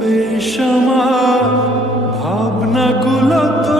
বেশমা ভাবনাগুলো তো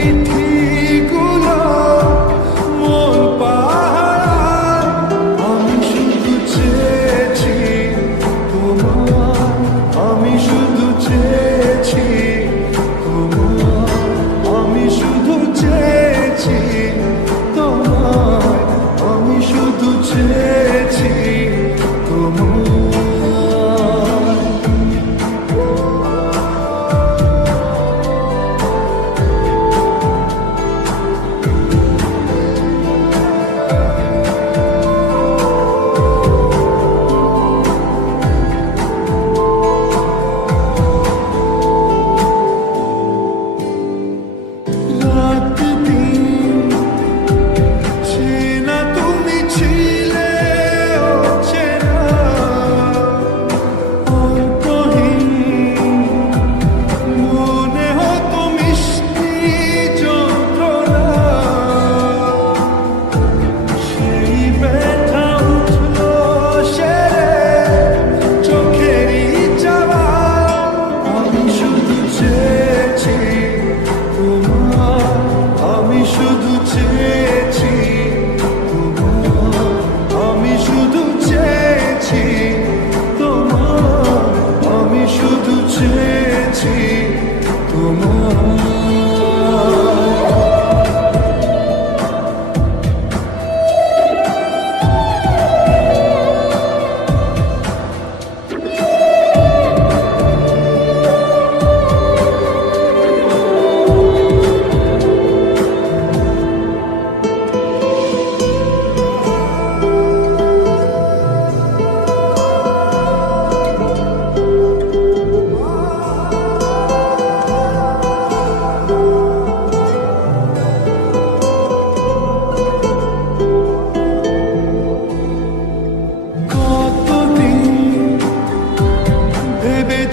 Thank you.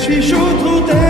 suis chaud trop.